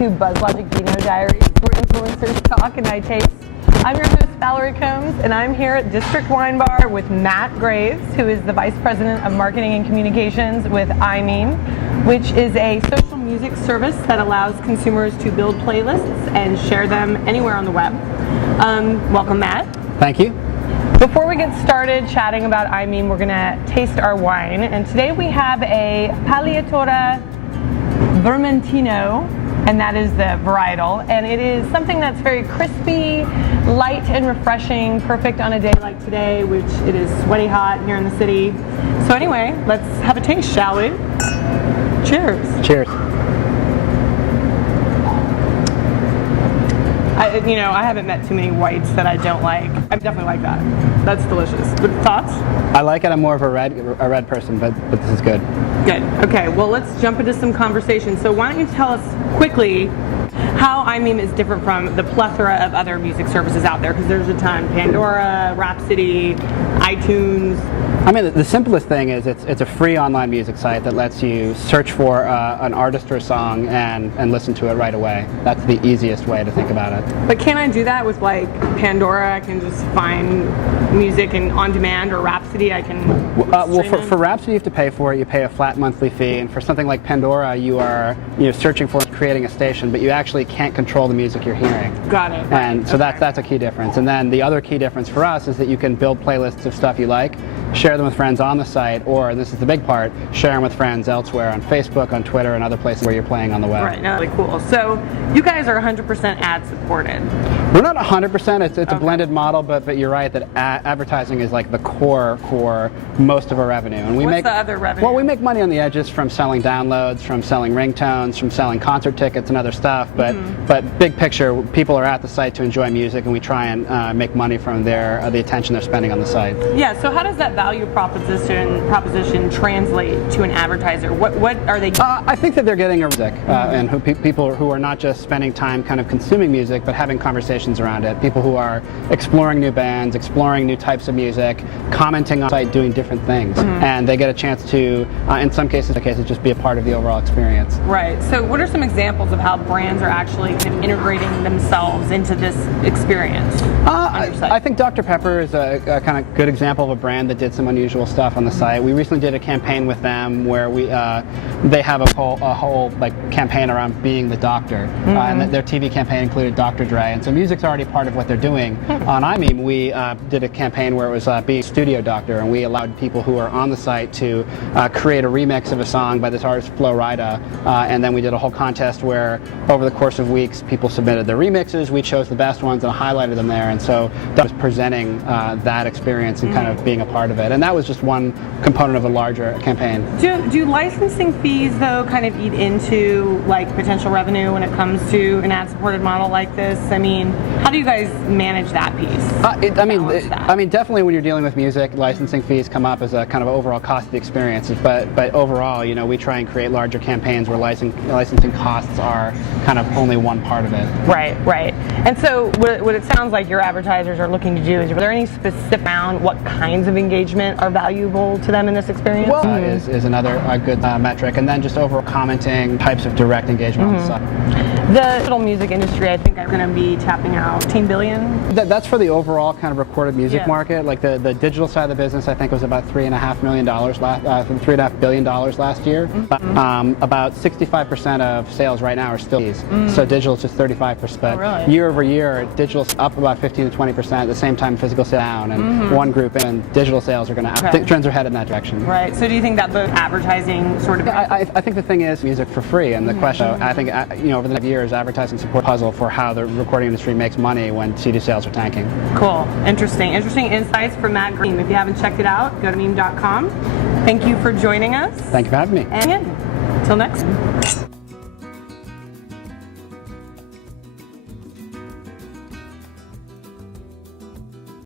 to BuzzLogic Vino Diaries, where influencers talk and I taste. I'm your host, Valerie Combs, and I'm here at District Wine Bar with Matt Graves, who is the Vice President of Marketing and Communications with imeem, which is a social music service that allows consumers to build playlists and share them anywhere on the web. Welcome, Matt. Thank you. Before we get started chatting about imeem, we're going to taste our wine, and today we have a Pagliatura Vermentino, and that is the varietal, and it is something that's very crispy, light and refreshing, perfect on a day like today, which it is sweaty hot here in the city. So anyway, let's have a taste, shall we? Cheers. Cheers. I haven't met too many whites that I don't like. I definitely like that. That's delicious. But thoughts? I like it. I'm more of a red person, but this is good. Good. Okay, well, let's jump into some conversation. So why don't you tell us quickly how imeem is different from the plethora of other music services out there, because there's a ton. Pandora, Rhapsody, iTunes. I mean, the simplest thing is it's a free online music site that lets you search for an artist or a song and listen to it right away. That's the easiest way to think about it. But can I do that with like Pandora? I can just find music and on demand, or Rhapsody I can well, for Rhapsody you have to pay for it. You pay a flat monthly fee, and for something like Pandora you are searching for creating a station, but you actually can't control the music you're hearing. Got it. And so that's a key difference. And then the other key difference for us is that you can build playlists of stuff you like, share them with friends on the site, or, this is the big part, share them with friends elsewhere on Facebook, on Twitter, and other places where you're playing on the web. Right, really cool. So you guys are 100% ad supported. We're not 100%, it's okay. A blended model, but you're right that advertising is like the core for most of our revenue. And What's the other revenue? Well, we make money on the edges from selling downloads, from selling ringtones, from selling concert tickets and other stuff, but big picture, people are at the site to enjoy music, and we try and make money from the attention they're spending on the site. Yeah, so how does that value proposition translate to an advertiser? What are they getting? I think that they're getting a music, and people who are not just spending time kind of consuming music, but having conversations around it. People who are exploring new bands, exploring new types of music, commenting on the site, doing different things, and they get a chance to, in some cases, just be a part of the overall experience. Right. So what are some examples of how brands are actually kind of integrating themselves into this experience on your site? I think Dr. Pepper is a kind of good example of a brand that did some unusual stuff on the site. We recently did a campaign with them where they have a whole like campaign around being the doctor, and their TV campaign included Dr. Dre, and so music's already part of what they're doing. On imeem, we did a campaign where it was being studio doctor, and we allowed people who are on the site to create a remix of a song by this artist Flo Rida, and then we did a whole contest where over the course of weeks people submitted their remixes, we chose the best ones and highlighted them there, and so that was presenting that experience and kind of being a part of it, and that was just one component of a larger campaign. Do licensing fees though kind of eat into like potential revenue when it comes to an ad-supported model like this? I mean, how do you guys manage that piece? I mean, definitely when you're dealing with music, licensing fees come up as a kind of overall cost of the experience. But overall, we try and create larger campaigns where licensing costs are kind of only one part of it. Right. And so what it sounds like your advertisers are looking to do is, are there any specific around what kinds of engagement are valuable to them in this experience? Well, is another good metric, and then just overall commenting, types of direct engagement on the site. The digital music industry, I think, are going to be tapping out $10 billion. That's for the overall kind of recorded music market. Like the digital side of the business, I think was about $3.5 billion last year. About 65% of sales right now are still these. So digital is just 35%. Oh, really? Year over year, digital's up about 15 to 20%. At the same time, physical sales down, and one group and digital sales are going to. I think trends are headed in that direction. Right. So do you think that the advertising sort of? I think the thing is music for free, and the question. I think over the next years, advertising support puzzle for how the recording industry makes money when CD sales are tanking. Cool. Interesting insights from Matt Graves. If you haven't checked it out, go to imeem.com. Thank you for joining us. Thank you for having me. And until next time.